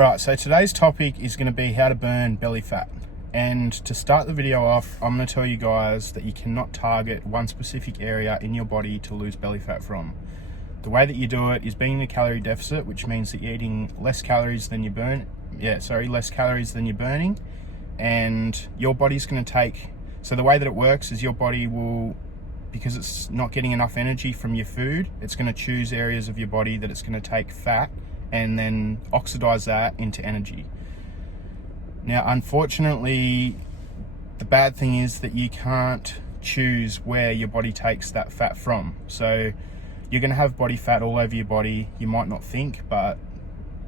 Alright, so today's topic is going to be how to burn belly fat. And to start the video off, I'm going to tell you guys that you cannot target one specific area in your body to lose belly fat from. The way that you do it is being in a calorie deficit, which means that you're eating less calories than you less calories than you're burning. And your body's going to take, so the way that it works is your body will, because it's not getting enough energy from your food, it's going to choose areas of your body that it's going to take fat and then oxidize that into energy. Now, unfortunately, the bad thing is that you can't choose where your body takes that fat from. So you're going to have body fat all over your body. You might not think, but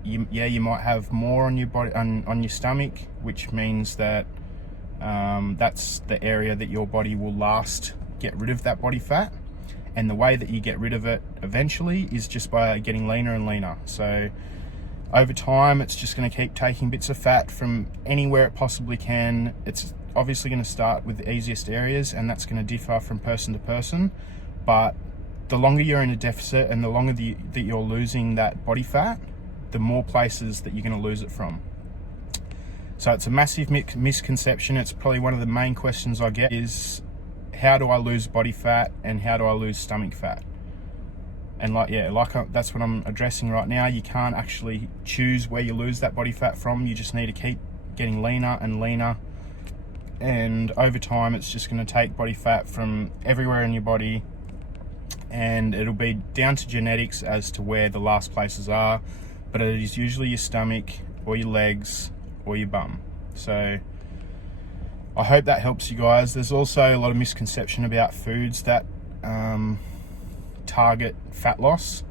you might have more on your body, on your stomach, which means that that's the area that your body will last get rid of that body fat. And the way that you get rid of it eventually is just by getting leaner and leaner. So over time, it's just going to keep taking bits of fat from anywhere it possibly can. It's obviously going to start with the easiest areas, and that's going to differ from person to person. But the longer you're in a deficit and the longer that you're losing that body fat, the more places that you're going to lose it from. So it's a massive misconception. It's probably one of the main questions I get is, how do I lose body fat and how do I lose stomach fat? And that's what I'm addressing right now. You can't actually choose where you lose that body fat from. You just need to keep getting leaner and leaner. And over time, it's just going to take body fat from everywhere in your body. And it'll be down to genetics as to where the last places are. But it is usually your stomach or your legs or your bum. So I hope that helps you guys. There's also a lot of misconception about foods that target fat loss.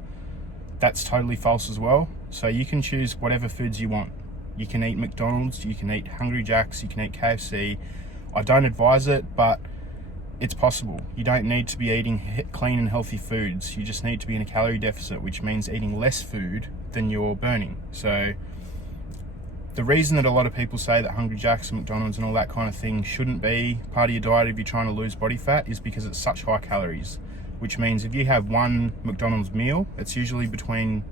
That's totally false as well. So you can choose whatever foods you want. You can eat McDonald's, you can eat Hungry Jack's, you can eat KFC. I don't advise it, but it's possible. You don't need to be eating clean and healthy foods. You just need to be in a calorie deficit, which means eating less food than you're burning. So the reason that a lot of people say that Hungry Jack's and McDonald's and all that kind of thing shouldn't be part of your diet if you're trying to lose body fat is because it's such high calories, which means if you have one McDonald's meal, it's usually between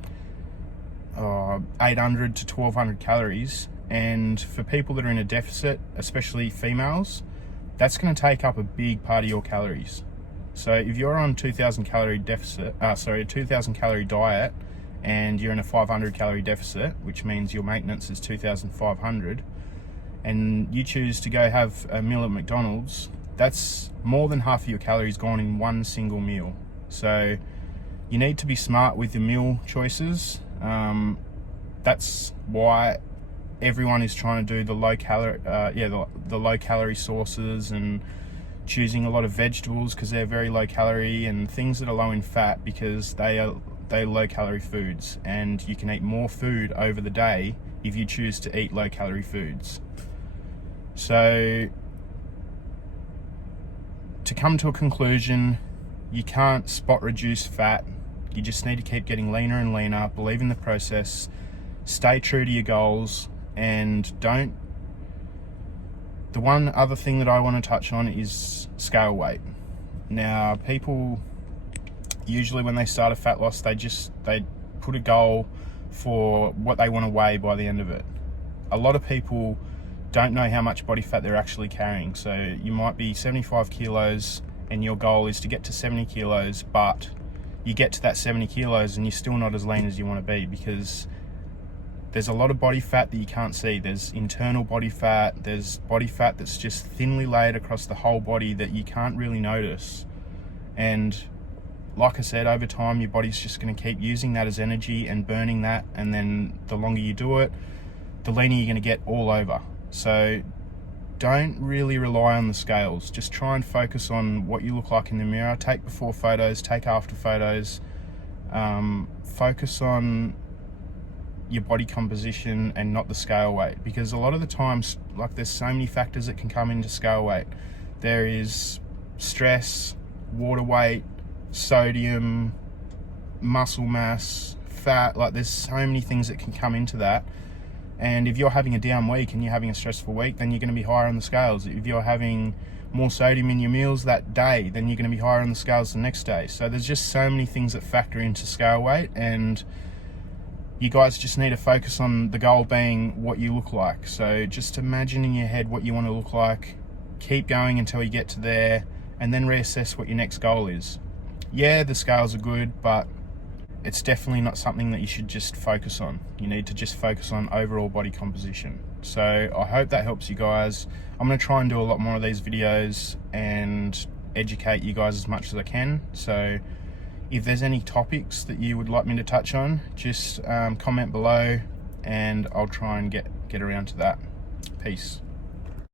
800 to 1200 calories. And for people that are in a deficit, especially females, that's going to take up a big part of your calories. So if you're on 2000 calorie diet, and you're in a 500 calorie deficit, which means your maintenance is 2,500, and you choose to go have a meal at McDonald's, that's more than half of your calories gone in one single meal. So you need to be smart with your meal choices. That's why everyone is trying to do the low calorie sources and choosing a lot of vegetables because they're very low calorie, and things that are low in fat because they're low calorie foods, and you can eat more food over the day if you choose to eat low calorie foods. So to come to a conclusion, you can't spot reduce fat. You just need to keep getting leaner and leaner, believe in the process, stay true to your goals, and don't. The one other thing that I want to touch on is scale weight. Now, people usually when they start a fat loss, they put a goal for what they want to weigh by the end of it. A lot of people don't know how much body fat they're actually carrying. So you might be 75 kilos and your goal is to get to 70 kilos, but you get to that 70 kilos and you're still not as lean as you want to be because there's a lot of body fat that you can't see. There's internal body fat, there's body fat that's just thinly layered across the whole body that you can't really notice. And like I said, over time, your body's just going to keep using that as energy and burning that. And then the longer you do it, the leaner you're going to get all over. So don't really rely on the scales. Just try and focus on what you look like in the mirror. Take before photos, take after photos. Focus on your body composition and not the scale weight. Because a lot of the times, there's so many factors that can come into scale weight. There is stress, water weight, sodium, muscle mass, fat. There's so many things that can come into that. And if you're having a down week and you're having a stressful week, then you're going to be higher on the scales. If you're having more sodium in your meals that day, then you're going to be higher on the scales the next day. So there's just so many things that factor into scale weight, and you guys just need to focus on the goal being what you look like. So just imagine in your head what you want to look like, keep going until you get to there, and then reassess what your next goal is. Yeah, the scales are good, but it's definitely not something that you should just focus on. You need to just focus on overall body composition. So I hope that helps you guys. I'm going to try and do a lot more of these videos and educate you guys as much as I can. So if there's any topics that you would like me to touch on, just comment below and I'll try and get around to that. Peace.